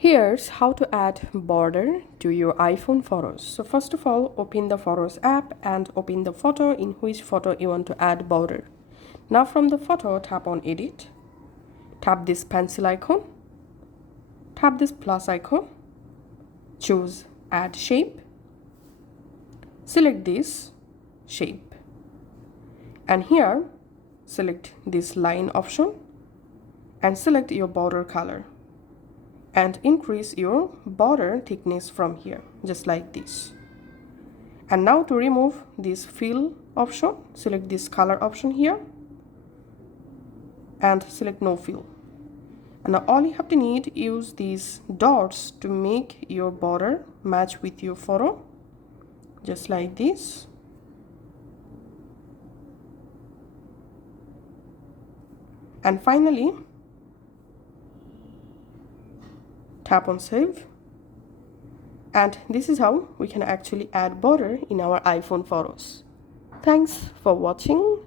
Here's how to add border to your iPhone photos. So first of all, open the Photos app and open the photo in which photo you want to add border. Now from the photo, tap on Edit. Tap this pencil icon. Tap this plus icon. Choose Add Shape. Select this shape. And here, select this line option and select your border color. And increase your border thickness from here, just like this. And now to remove this fill option, select this color option here and select no fill. And now all you have to need, use these dots to make your border match with your photo, just like this. And finally, tap on Save. And this is how we can actually add border in our iPhone photos. Thanks for watching.